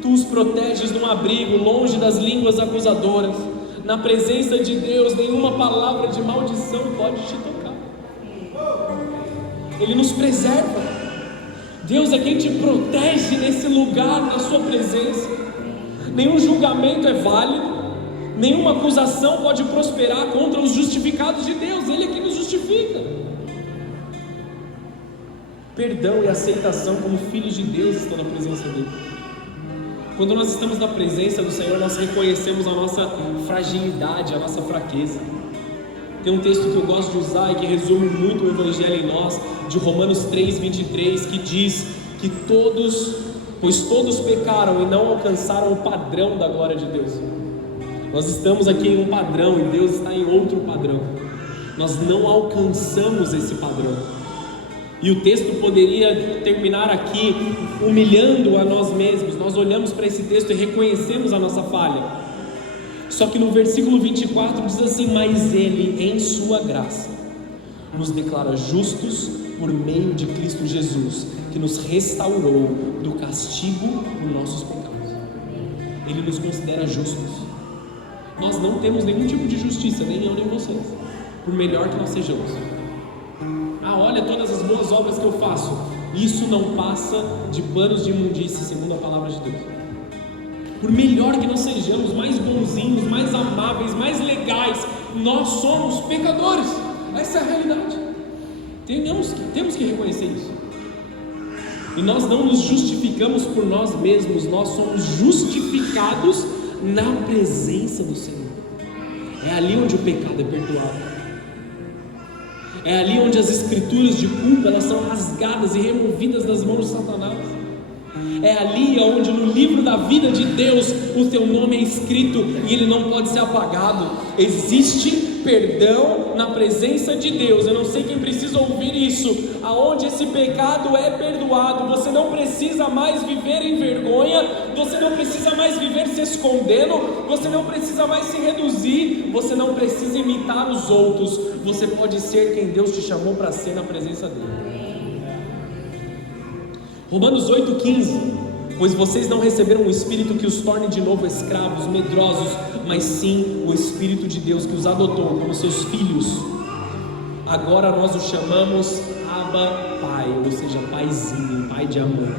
Tu os proteges num abrigo, longe das línguas acusadoras. Na presença de Deus, nenhuma palavra de maldição pode te tocar. Ele nos preserva. Deus é quem te protege nesse lugar, na sua presença. Nenhum julgamento é válido, nenhuma acusação pode prosperar contra os justificados de Deus. Ele é quem nos justifica. Perdão e aceitação como filhos de Deus estão na presença dele. Quando nós estamos na presença do Senhor, nós reconhecemos a nossa fragilidade, a nossa fraqueza. Tem um texto que eu gosto de usar e que resume muito o Evangelho em nós, de Romanos 3, 23, que diz que pois todos pecaram e não alcançaram o padrão da glória de Deus. Nós estamos aqui em um padrão e Deus está em outro padrão. Nós não alcançamos esse padrão. E o texto poderia terminar aqui humilhando a nós mesmos. Nós olhamos para esse texto e reconhecemos a nossa falha. Só que no versículo 24 diz assim: mas Ele, em sua graça, nos declara justos por meio de Cristo Jesus, que nos restaurou do castigo por nossos pecados. Ele nos considera justos. Nós não temos nenhum tipo de justiça, nem eu nem vocês, por melhor que nós sejamos. Olha todas as boas obras que eu faço. Isso não passa de panos de imundície, segundo a palavra de Deus. Por melhor que nós sejamos, mais bonzinhos, mais amáveis, mais legais, nós somos pecadores. Essa é a realidade. Temos que reconhecer isso. E nós não nos justificamos por nós mesmos, nós somos justificados na presença do Senhor. É ali onde o pecado é perdoado. É ali onde as escrituras de culpa elas são rasgadas e removidas das mãos de Satanás. É ali onde no livro da vida de Deus o teu nome é escrito e ele não pode ser apagado. Existe perdão na presença de Deus. Eu não sei quem precisa ouvir isso. Aonde esse pecado é perdoado, você não precisa mais viver em vergonha, você não precisa mais viver se escondendo, você não precisa mais se reduzir, você não precisa imitar os outros. Você pode ser quem Deus te chamou para ser na presença dele. Romanos 8,15: pois vocês não receberam o Espírito que os torne de novo escravos, medrosos, mas sim o Espírito de Deus que os adotou como seus filhos. Agora nós o chamamos Abba Pai, ou seja, Paizinho, Pai de amor.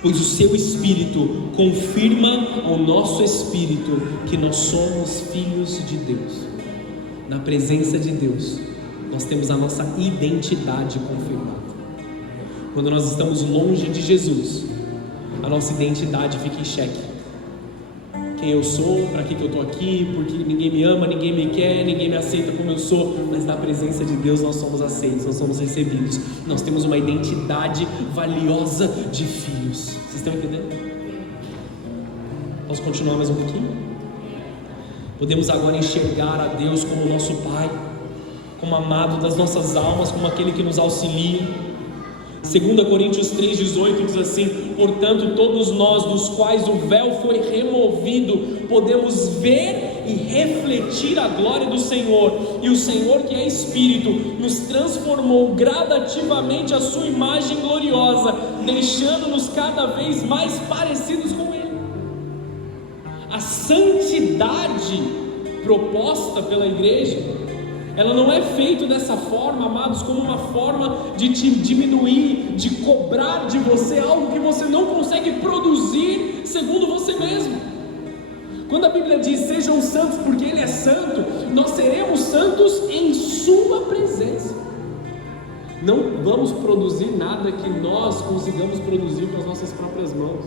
Pois o seu Espírito confirma ao nosso Espírito que nós somos filhos de Deus. Na presença de Deus, nós temos a nossa identidade confirmada. Quando nós estamos longe de Jesus, a nossa identidade fica em xeque. Quem eu sou, para que eu estou aqui, porque ninguém me ama, ninguém me quer, ninguém me aceita como eu sou. Mas na presença de Deus nós somos aceitos, nós somos recebidos. Nós temos uma identidade valiosa de filhos. Vocês estão entendendo? Posso continuar mais um pouquinho? Podemos agora enxergar a Deus como nosso Pai, como amado das nossas almas, como aquele que nos auxilia. 2 Coríntios 3,18 diz assim: portanto todos nós, dos quais o véu foi removido, podemos ver e refletir a glória do Senhor, e o Senhor, que é Espírito, nos transformou gradativamente à sua imagem gloriosa, deixando-nos cada vez mais parecidos com Ele. A santidade proposta pela igreja Ela não é feita dessa forma, amados, como uma forma de te diminuir, de cobrar de você algo que você não consegue produzir segundo você mesmo. Quando a Bíblia diz sejam santos porque Ele é santo, nós seremos santos em Sua presença. Não vamos produzir nada que nós consigamos produzir com as nossas próprias mãos.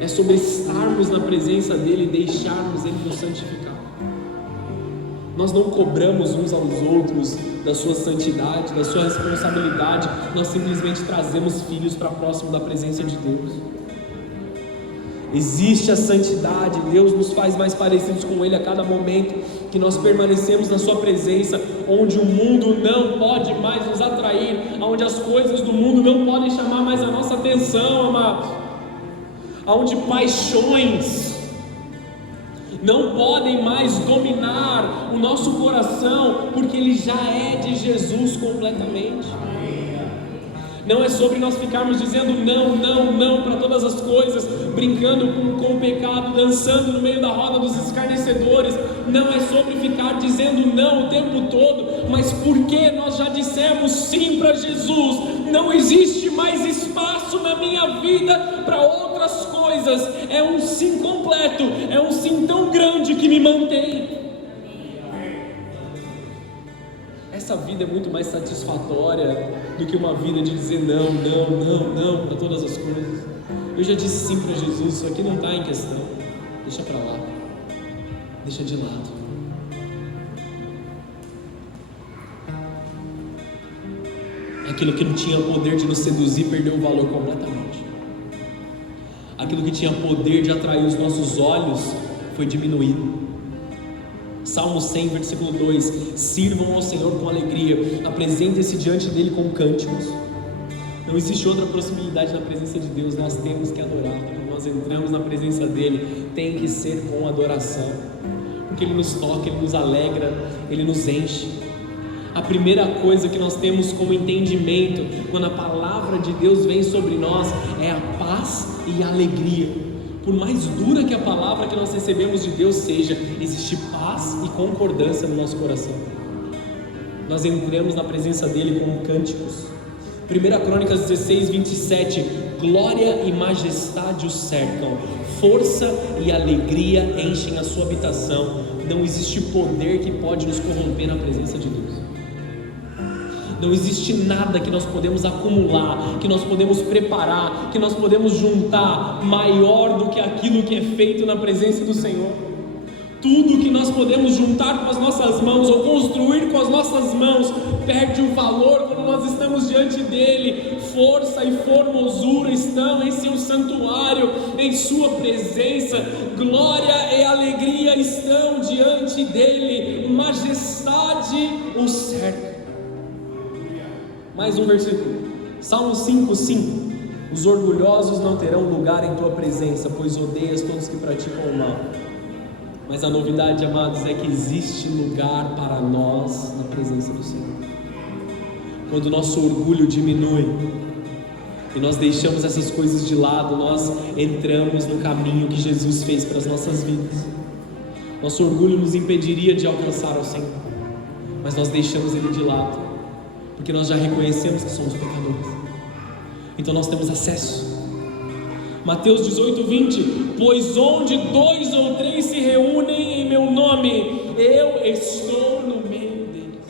É sobre estarmos na presença dEle e deixarmos Ele nos santificar. Nós não cobramos uns aos outros da sua santidade, da sua responsabilidade. Nós simplesmente trazemos filhos para próximo da presença de Deus. Existe a santidade, Deus nos faz mais parecidos com Ele a cada momento que nós permanecemos na sua presença, onde o mundo não pode mais nos atrair, onde as coisas do mundo não podem chamar mais a nossa atenção, amados, onde paixões não podem mais dominar o nosso coração, porque ele já é de Jesus completamente. Não é sobre nós ficarmos dizendo não, não, não para todas as coisas, brincando com o pecado, dançando no meio da roda dos escarnecedores. Não é sobre ficar dizendo não o tempo todo, mas porque nós já dissemos sim para Jesus, não existe mais espaço na minha vida para outras coisas. É um sim completo, é um sim tão grande que me mantém. Essa vida é muito mais satisfatória do que uma vida de dizer não, não, não, não para todas as coisas. Eu já disse sim para Jesus, isso aqui não está em questão, deixa para lá, deixa de lado. Aquilo que não tinha poder de nos seduzir perdeu o valor completamente. Aquilo que tinha poder de atrair os nossos olhos foi diminuído. Salmo 100, versículo 2: sirvam ao Senhor com alegria, apresentem-se diante dele com cânticos. Não existe outra possibilidade na presença de Deus, nós temos que adorar. Quando nós entramos na presença dele, tem que ser com adoração, porque ele nos toca, ele nos alegra, ele nos enche. A primeira coisa que nós temos como entendimento quando a palavra de Deus vem sobre nós é a paz e a alegria. Por mais dura que a palavra que nós recebemos de Deus seja, existe paz e concordância no nosso coração. Nós entramos na presença dele com cânticos. 1 Crônicas 16, 27: glória e majestade o cercam, força e alegria enchem a sua habitação. Não existe poder que pode nos corromper na presença de Deus. Não existe nada que nós podemos acumular, que nós podemos preparar, que nós podemos juntar maior do que aquilo que é feito na presença do Senhor. Tudo que nós podemos juntar com as nossas mãos ou construir com as nossas mãos perde o valor quando nós estamos diante dele. Força e formosura estão em seu santuário, em sua presença. Glória e alegria estão diante dele. Majestade o cerca. Mais um versículo, Salmo 5:5: os orgulhosos não terão lugar em tua presença, pois odeias todos que praticam o mal. Mas a novidade, amados, é que existe lugar para nós na presença do Senhor. Quando o nosso orgulho diminui e nós deixamos essas coisas de lado, nós entramos no caminho que Jesus fez para as nossas vidas. Nosso orgulho nos impediria de alcançar ao Senhor, mas nós deixamos ele de lado, porque nós já reconhecemos que somos pecadores, então nós temos acesso. Mateus 18:20: pois onde 2 ou 3 se reúnem em meu nome, eu estou no meio deles.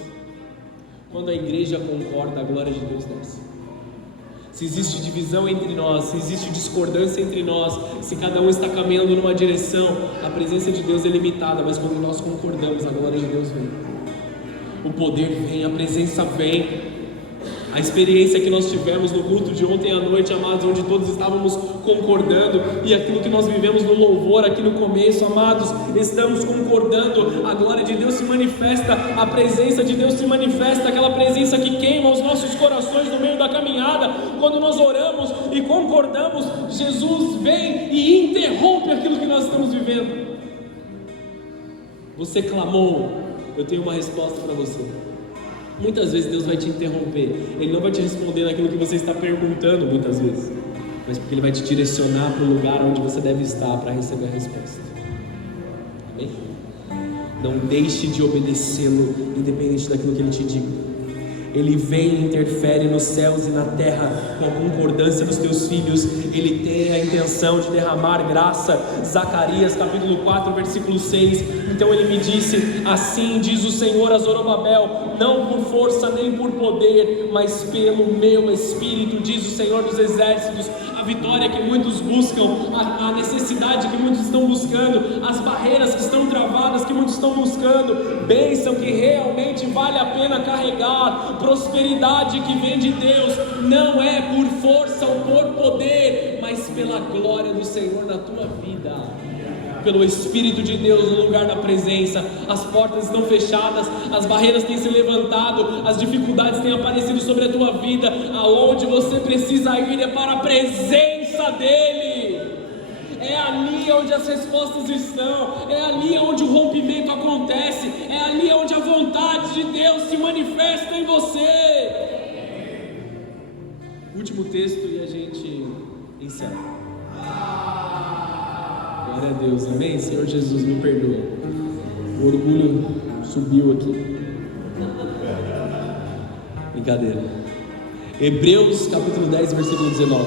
Quando a igreja concorda, a glória de Deus desce. Se existe divisão entre nós, se existe discordância entre nós, se cada um está caminhando numa direção, a presença de Deus é limitada, mas quando nós concordamos, a glória de Deus vem. O poder vem, a presença vem. A experiência que nós tivemos no culto de ontem à noite, amados, onde todos estávamos concordando, e aquilo que nós vivemos no louvor aqui no começo, amados, estamos concordando, a glória de Deus se manifesta, a presença de Deus se manifesta, aquela presença que queima os nossos corações no meio da caminhada. Quando nós oramos e concordamos, Jesus vem e interrompe aquilo que nós estamos vivendo. Você clamou, eu tenho uma resposta para você. Muitas vezes Deus vai te interromper, Ele não vai te responder naquilo que você está perguntando muitas vezes, mas porque Ele vai te direcionar para o lugar onde você deve estar para receber a resposta. Amém? não deixe de obedecê-lo, independente daquilo que ele te diga. Ele vem e interfere nos céus e na terra com a concordância dos teus filhos. Ele tem a intenção de derramar graça. Zacarias capítulo 4 versículo 6. Então ele me disse: assim diz o Senhor a Zorobabel, não por força nem por poder, mas pelo meu Espírito, diz o Senhor dos exércitos. A vitória que muitos buscam, a necessidade que muitos estão buscando, as barreiras que estão travadas que muitos estão buscando, bênção que realmente vale a pena carregar, prosperidade que vem de Deus, não é por força ou por poder, mas pela glória do Senhor na tua vida, pelo Espírito de Deus no lugar da presença. As portas estão fechadas, as barreiras têm se levantado, as dificuldades têm aparecido sobre a tua vida. Aonde você precisa ir é para a presença dEle. É ali onde as respostas estão, é ali onde o rompimento acontece, é ali onde a vontade de Deus se manifesta em você. Último texto e a gente encerra. Glória a Deus, amém? Senhor Jesus, me perdoa. O orgulho subiu aqui. Brincadeira. Hebreus capítulo 10, versículo 19.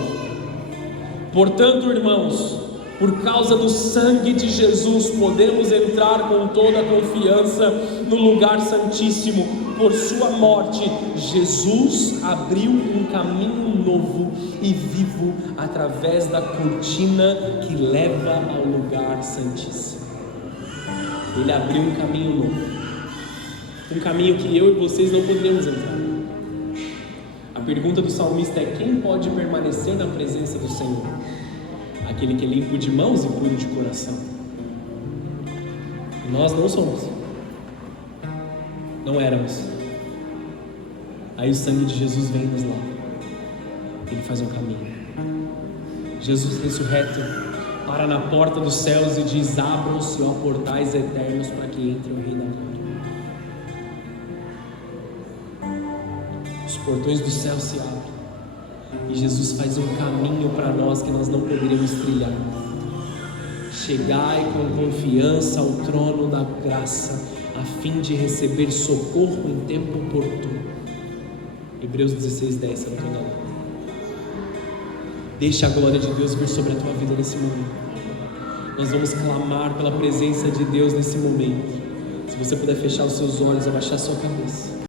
Portanto, irmãos, por causa do sangue de Jesus, podemos entrar com toda a confiança no lugar santíssimo. Por sua morte, Jesus abriu um caminho novo e vivo através da cortina que leva ao lugar santíssimo. Ele abriu um caminho novo, um caminho que eu e vocês não poderíamos entrar. A pergunta do salmista é: quem pode permanecer na presença do Senhor? Aquele que é limpo de mãos e puro de coração. E nós não somos, não éramos. Aí o sangue de Jesus vem e nos lava. Ele faz um caminho. Jesus ressurreto para na porta dos céus e diz: abram-se, ó portais eternos, para que entre o Rei da Glória. Os portões do céu se abrem e Jesus faz um caminho para nós que nós não poderíamos trilhar. Chegai com confiança ao trono da graça, a fim de receber socorro em tempo oportuno. Hebreus 16:10, se eu não estou enganado. Deixa a glória de Deus vir sobre a tua vida nesse momento. Nós vamos clamar pela presença de Deus nesse momento. Se você puder fechar os seus olhos, abaixar a sua cabeça.